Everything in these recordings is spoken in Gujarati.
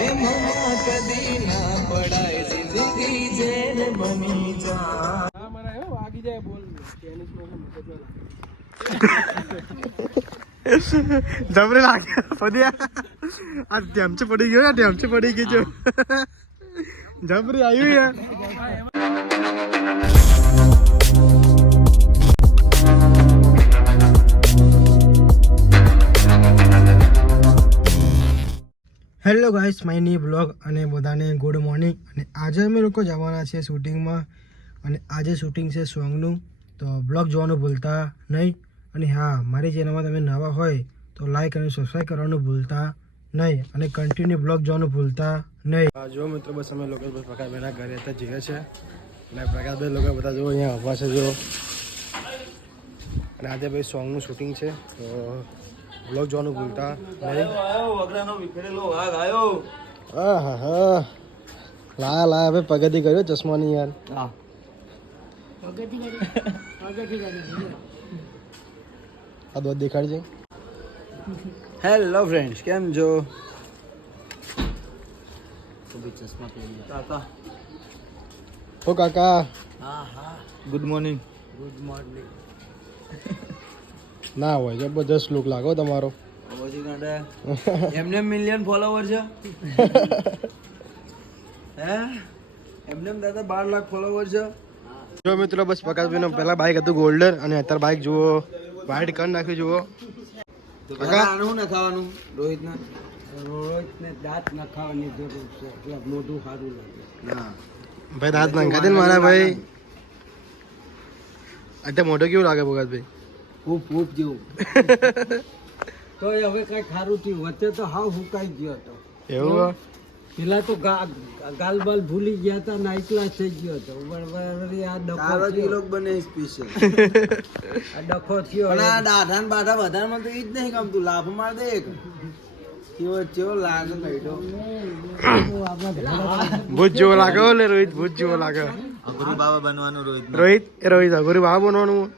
કદી ના પડાય જિંદગી જેલ બની જા મારા વાગી જાય બોલ ટેનિસ નો જબરે લાગે પદ્યા આ ટેમચે પડી ગયો ટેમચે પડી ગઈ જો જબરી આવ્યું યાર hello guys my new blog અને બધાને ગુડ મોર્નિંગ અને આજે અમે લોકો જવાના છીએ શૂટિંગમાં અને આજે શૂટિંગ છે સોંગનું તો બ્લોગ જોવાનું ભૂલતા નહીં અને હા મારી ચેનલમાં તમે નવા હોય તો લાઈક અને સબસ્ક્રાઈબ કરવાનું ભૂલતા નહીં અને કન્ટિન્યુ બ્લોગ જોવાનું ભૂલતા નહીં. જો મિત્રો બસ અમે લોકો પ્રકાશભાઈના ઘરે હતા જઈએ છે અને પ્રકાશભાઈ લોકો બધા જો અહીંયા ઊભા છે જો અને આજે ભાઈ સોંગનું શૂટિંગ છે તો બ્લોગ જોવાનું ભૂલતા નહીં. હા હા લાયા હવે પગથી કર્યો ચશ્માની યાર આ દોત દેખાડજે. હેલો ફ્રેન્ડ્સ કેમ છો ઓ કાકા ગુડ મોર્નિંગ ના હોય જબરદસ્ત લુક લાગો તમારો એમને મિલિયન ફોલોવર છે હે એમને દાદા 12 લાખ ફોલોવર છે. જો મિત્રો બસ પ્રકાશભાઈનું પહેલા બાઇક હતું ગોલ્ડન અને અત્યારે બાઇક જુઓ વાઇટ કરી નાખ્યું જુઓ. આનું ન ખાવાનું રોહિતને દાંત ન ખાવાની જરૂર છે એટલે મોઢું સારું લાગે. હા ભાઈ દાંત નાખા દે ને મારા ભાઈ. એટલે મોઢું કેવું લાગે પ્રકાશભાઈ? ફૂપ ફૂપ જેવું તો હવે કઈ ખારું થયું વચ્ચે તો હાવ હુકાઈ ગયો હતો એવું પેલા તો ગાલ બાલ ભૂલી ગયા હતા નાઇટ ક્લાસ થઈ ગયો હતો આ ડખો બને સ્પેશિયલ આ ડખો થયો પણ આ દાઢા ને બાઢા વધારમાં તો ઈ જ નહીં ગમતું લાફ માર દે એક કેવો લાગે કઈડો ભૂત જેવો લાગે ઓલે રોહિત ભૂત જેવો લાગે. અઘરું બાબા બનવાનું રોહિત અઘરું બાબા બનવાનું.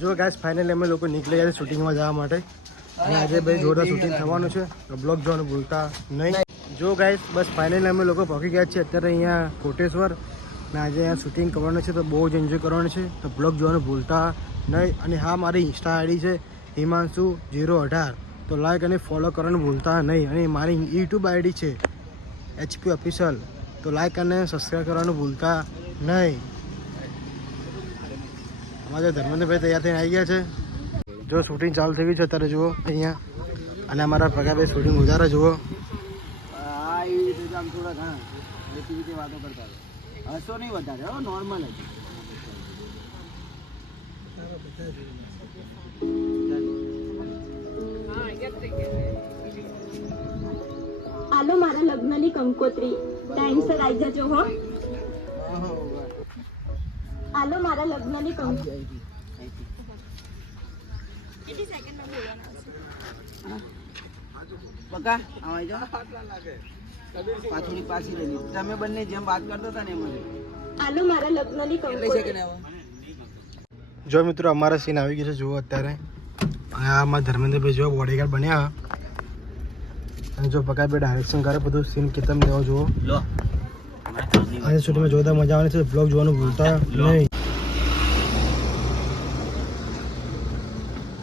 જો ગાઈસ ફાઇનલી અમે લોકો નીકળી ગયા શૂટિંગમાં જવા માટે અને આજે ભાઈ જોરદાર શૂટિંગ થવાનું છે તો બ્લોગ જોવાનું ભૂલતા નહીં. જો ગાઈસ બસ ફાઇનલી અમે લોકો પહોંચી ગયા છીએ અત્યારે અહીંયા કોટેશ્વર અને આજે અહીંયા શૂટિંગ કરવાનું છે તો બહુ જ એન્જોય કરવાનું છે તો બ્લોગ જોવાનું ભૂલતા નહીં. અને હા મારી ઇન્સ્ટા આઈડી છે હિમાંશુ 018 તો લાઈક અને ફોલો કરવાનું ભૂલતા નહીં. અને મારી યુટ્યુબ આઈડી છે HP ઓફિશિયલ તો લાઈક અને સબસ્ક્રાઈબ કરવાનું ભૂલતા નહીં. અમારા ધર્મેન્દ્રભાઈ તૈયાર થઈને આવી ગયા છે. જો શૂટિંગ ચાલુ થઈ ગયું છે અત્યારે જુઓ અહીંયા અને અમારા પગારભાઈ શૂટિંગ ઉતારે જુઓ. વાતો કરતા હસો નહીં વધારે નોર્મલ જ. આલો મારા લગ્નની કંકોત્રી ટાઈમસર આવી જજો હો. આલો મારા લગ્નની કંકોત્રી બકા આવા જો પાછું પાછી રહી તમે બંને જેમ વાત કરતા હતા ને એમ આલો મારા લગ્નની કંકોત્રી. જો મિત્રો અમારા સીન આવી ગયો છે જુઓ અત્યારે અને આ અમારા ધર્મેન્દ્રભાઈ જો બોડીગાર્ડ બન્યા અને જો પકાભાઈ ડાયરેક્શન કરે બધું સીન કેતમ લેવો જુઓ. આજે શૂટિંગમાં જોરદાર મજા આવવાની છે. બ્લોગ જોવાનું ભૂલતા નહીં.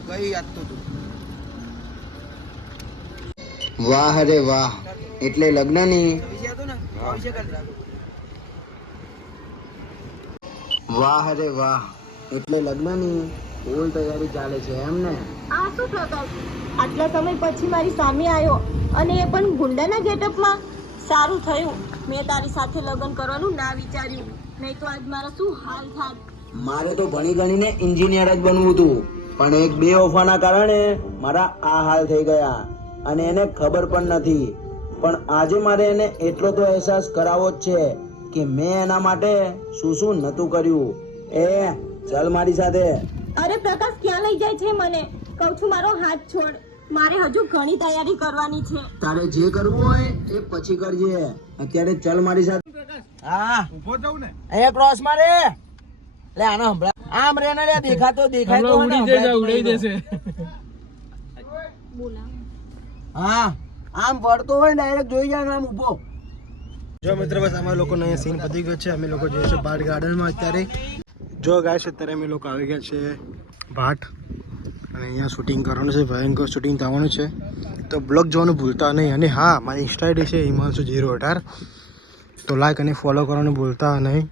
કઈ યાદ તો તું વાહ રે વાહ એટલે લગ્નની વાહ રે વાહ એટલે લગ્નની ફૂલ તૈયારી ચાલે છે એમ ને? આ શું પ્રકાશ આટલા સમય પછી મારી સામે આવ્યો અને એ પણ ગુંડાના ગેટઅપમાં. સારું થયું મેં તારી સાથે લગ્ન કરવાનું ના વિચાર્યું નહીં તો આજ મારા શું હાલ થાત. મારે તો ભણી ગણીને એન્જિનિયર જ બનવું હતું પણ એક બે ઓફાના કારણે મારા આ હાલ થઈ ગયા અને એને ખબર પણ નથી. પણ આજે મારે એને એટલો તો અહેસાસ કરાવવો જ છે કે મેં એના માટે શું શું નતું કર્યું. એ ચાલ મારી સાથે. અરે પ્રકાશ ક્યાં લઈ જાય છે મને? કહું છું મારો હાથ છોડ. મારે હજુ ઘણી તૈયારી કરવાની છે. તારે જે કરવું હોય એ પછી કરજે. અત્યારે ચાલ મારી સાથે. હા ઉભો જાઉં ને અહીંયા ક્રોસ માં રે લે આનો હંભળા આમ રે ને લે દેખાતો દેખાય તો ઉડી દેશે બોલા હા આમ વળતો હોય ડાયરેક્ટ જોઈ જાય આમ ઊભો. જો મિત્ર બસ અમારા લોકોનો અહીંયા સીન પતી ગયો છે. અમે લોકો જઈએ છીએ ભાટ ગાર્ડનમાં અત્યારે. જો ગાઈસ અત્યારે અમે લોકો આવી ગયા છે ભાટ અને અહીંયા શૂટિંગ કરવાનું છે. ભયંકર શૂટિંગ થવાનું છે તો બ્લોગ જોવાનું ભૂલતા નહીં. અને હા મારી ઇન્સ્ટા આઈડી છે himanshu018 તો લાઈક અને ફોલો કરવાનું ભૂલતા નહીં.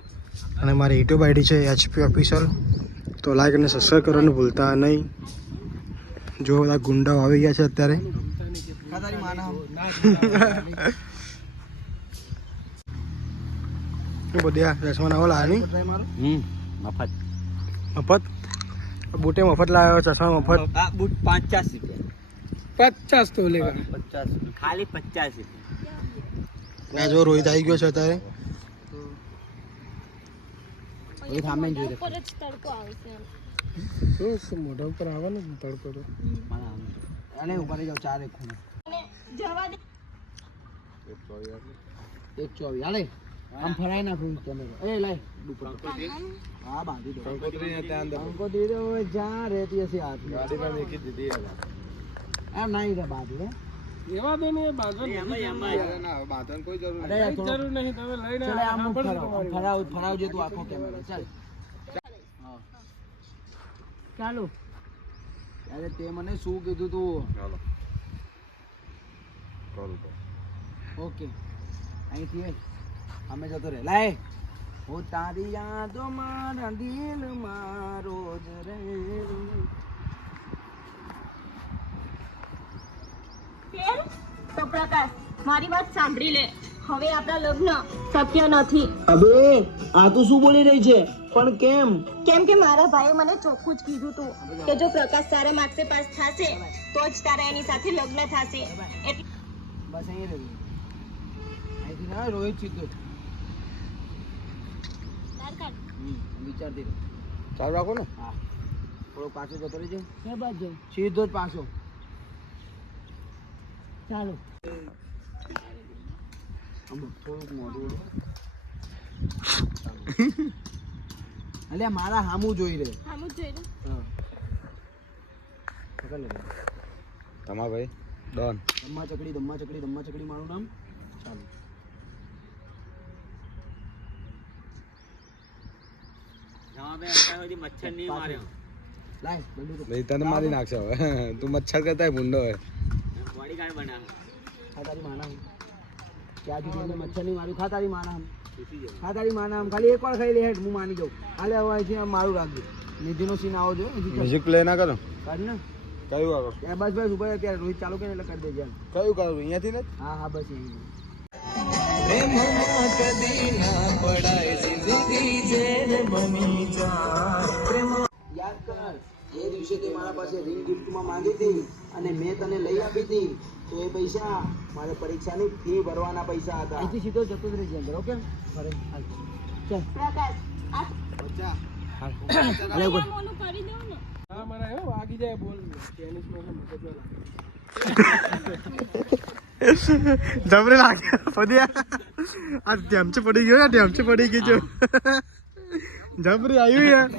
અને મારી યુટ્યુબ આઈડી છે HP ઓફિશિયલ તો લાઈક અને સબસ્ક્રાઈબ કરવાનું ભૂલતા નહીં. જો બધા ગુંડાઓ આવી ગયા છે અત્યારે. તારી માના શું બધ્યા ચશ્મા ઓલા આની મફત મફત બૂટે મફત લાવ્યો ચશ્મા મફત. આ બૂટ 50 રૂપિયા 50 તો લેगा 50 ખાલી 50 રૂપિયા. આ જો રોહિત આવી ગયો છે અત્યારે. એ સામે જોઈ લે ઉપર જ તડકો આવશે શું મોઢા ઉપર આવે ને તડકો તો. અને ઉપર જાવ ચાર એક ખૂણે અને જવા દે 124 હાલે આમ ફરાઈ નાખું કેમેરો એ લાય હા બાંધી દો કંકોત્રી તો જ્યાં રહેતી હશે હાથ ગાડી પર મેકી દીધી એમ નહીં રે બાંધી હે એવા દે ને બાંધો ના બાંધવાની કોઈ જરૂર નહીં તમે લઈને ચાલ આમ ફરાવજે તું આખો કેમેરો ચાલ હા ચાલો અરે તે મને શું કીધું તું ચાલો ઓકે અહીંથી અમે જતો રે લાય હું તારી યાદો મારા દિલમાં રોજ રે તો પ્રકાશ મારી વાત સાંભળી લે હવે આપણા લગ્ન શક્ય નથી. અબે આ તું શું બોલી રહી છે? પણ કેમ? કેમ કે મારા ભાઈએ મને ચોખ્ખું જ કીધું તું કે જો પ્રકાશ સારા માર્ક્સે પાસ થશે તો જ તારા એની સાથે લગ્ન થશે. એટલે બસ અહીં રહી અહીંથી ના રોહિત સીધો વિચારતી રહે ચાલુ રાખો ને. હા થોડો પાછો જતો રહેજે કે બાજુ સીધો જ પાછો ચાલો થોડુંક મોઢું અલ્યા મારા હામું જોઈ રે આમ જ જોઈ લે. હા પકડ લે તમા ભાઈ ડન. ધમ્મા ચકડી મારું નામ ચાલો લાય બંદૂક તને મારી નાખશે હવે. તું મચ્છર કરતા ભૂંડો હોય. ખા તારી માના ક્યાં સુધી એને મચ્છર નહીં માર્યું. ખા તારી માના ખાલી એક વાર ખાઈ લે હેડ હું માની જાઉં. હાલે હવે અહીંથી મારું રાખજો. નિધિનો સીન આવો જો મ્યુઝિક પ્લે ના કરો. કર ને કયું કરો? બસ બસ ઉપર અત્યારે રોહિત ચાલુ કરે એટલે કરી દેજે એમ. કયું કરું અહીંયાથી ને? હા હા બસ અહીં યાદ કર એ દિવસે તે મારા પાસે રિંગ ગિફ્ટમાં માંગી હતી અને મેં તને લઈ આપી હતી તો એ પૈસા મારે પરીક્ષાની ફી ભરવાના પૈસા હતા. અહીંથી સીધો જતો જ રહેજે અંદર ઓકે ચાલ પ્રકાશ આ હાલે ઉપર મોનું કરી દઉં ને. હા મને એવું વાગી જાય બોલ ટેનિસ માં જબરે લાગે પદ્યા આ ટેમચે પડી ગયો ટેમચે પડી ગઈ જો જબરે આવ્યું યાર.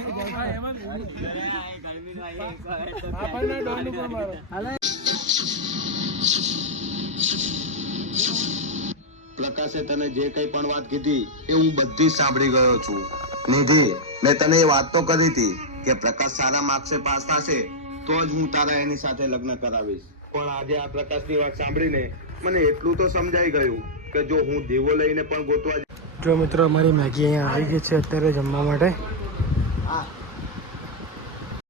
પ્રકાશે તને જે કઈ પણ વાત કીધી એ હું બધી સાંભળી ગયો છું. નિધિ મેં તને એ વાત તો કરી હતી કે પ્રકાશ સારા માર્ક્સે પાસ થશે તો જ હું તારા એની સાથે લગ્ન કરાવીશ. પણ આજે આ પ્રકાશની વાત સાંભળીને મને એટલું તો સમજાઈ ગયું કે જો હું દીવો લઈને પણ ગોતવા જો મિત્રો અમારી મેગી અહીંયા આવી ગઈ છે અત્યારે જમવા માટે.